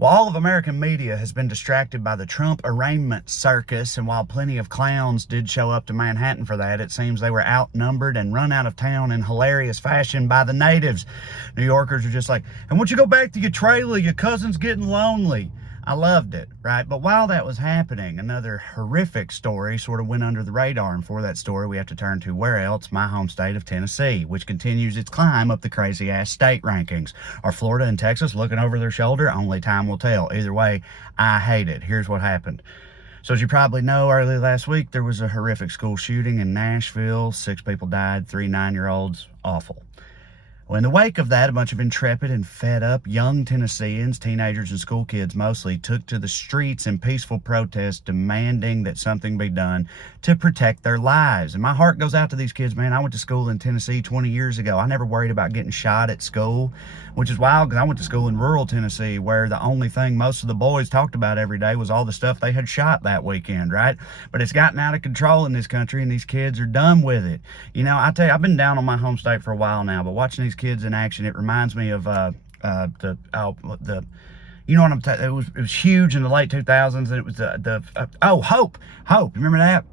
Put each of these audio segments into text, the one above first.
Well, all of American media has been distracted by the Trump arraignment circus, and while plenty of clowns did show up to Manhattan for that, it seems they were outnumbered and run out of town in hilarious fashion by the natives. New Yorkers are just like, and once you go back to your trailer, your cousin's getting lonely. I loved it, right? But while that was happening, another horrific story sort of went under the radar. And for that story, we have to turn to where else? My home state of Tennessee, which continues its climb up the crazy-ass state rankings. Are Florida and Texas looking over their shoulder? Only time will tell. Either way, I hate it. Here's what happened. So as you probably know, early last week, there was a horrific school shooting in Nashville. 6 people died, 3 9-year-olds. Awful. Well, in the wake of that, a bunch of intrepid and fed up young Tennesseans, teenagers and school kids mostly, took to the streets in peaceful protest demanding that something be done to protect their lives. And my heart goes out to these kids, man. I went to school in Tennessee 20 years ago. I never worried about getting shot at school, which is wild because I went to school in rural Tennessee where the only thing most of the boys talked about every day was all the stuff they had shot that weekend, right? But it's gotten out of control in this country and these kids are done with it. You know, I tell you, I've been down on my home state for a while now, but watching these kids in action, it reminds me of you know what I'm talking. It was huge in the late 2000s, and it was Hope. Remember that?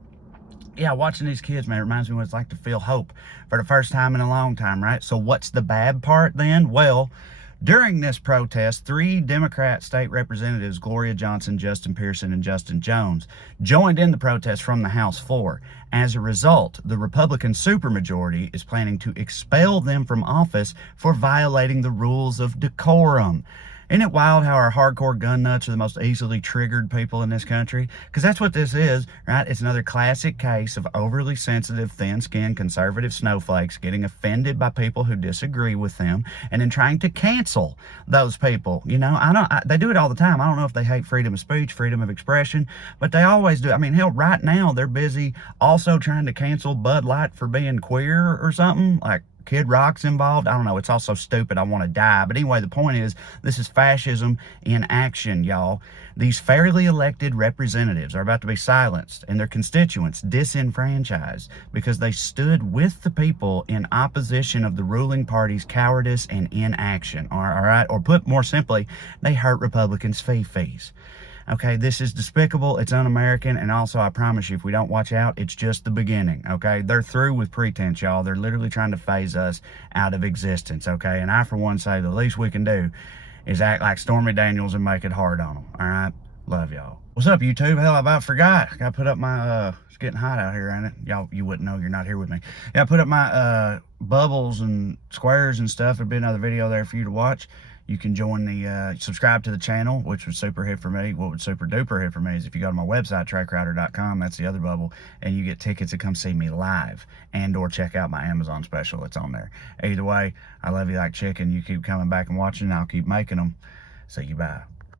Yeah, watching these kids, man, it reminds me what it's like to feel hope for the first time in a long time, right? So what's the bad part then? Well, during this protest, 3 Democrat state representatives, Gloria Johnson, Justin Pearson, and Justin Jones, joined in the protest from the House floor. As a result, the Republican supermajority is planning to expel them from office for violating the rules of decorum. Isn't it wild how our hardcore gun nuts are the most easily triggered people in this country? Because that's what this is, right? It's another classic case of overly sensitive, thin-skinned conservative snowflakes getting offended by people who disagree with them and then trying to cancel those people. You know, they do it all the time. I don't know if they hate freedom of speech, freedom of expression, but they always do. I mean, hell, right now they're busy also trying to cancel Bud Light for being queer or something. Like, Kid Rock's involved. I don't know. It's all so stupid. I want to die. But anyway, the point is, this is fascism in action, y'all. These fairly elected representatives are about to be silenced and their constituents disenfranchised because they stood with the people in opposition of the ruling party's cowardice and inaction. All right? Or put more simply, they hurt Republicans' fees. Okay, this is despicable, it's un-American, and also I promise you, if we don't watch out, it's just the beginning, okay? They're through with pretense, y'all. They're literally trying to phase us out of existence, okay? And I, for one, say the least we can do is act like Stormy Daniels and make it hard on them, all right? Love y'all. What's up, YouTube? Hell, I about forgot. I gotta put up my, it's getting hot out here, ain't it? Y'all, you wouldn't know, you're not here with me. Yeah, I put up my, bubbles and squares and stuff. There'll be another video there for you to watch. You can join the, subscribe to the channel, which would super hit for me. What would super duper hit for me is if you go to my website, TreyCrowder.com, that's the other bubble, and you get tickets to come see me live and or check out my Amazon special. It's on there. Either way, I love you like chicken. You keep coming back and watching, and I'll keep making them. See you, bye.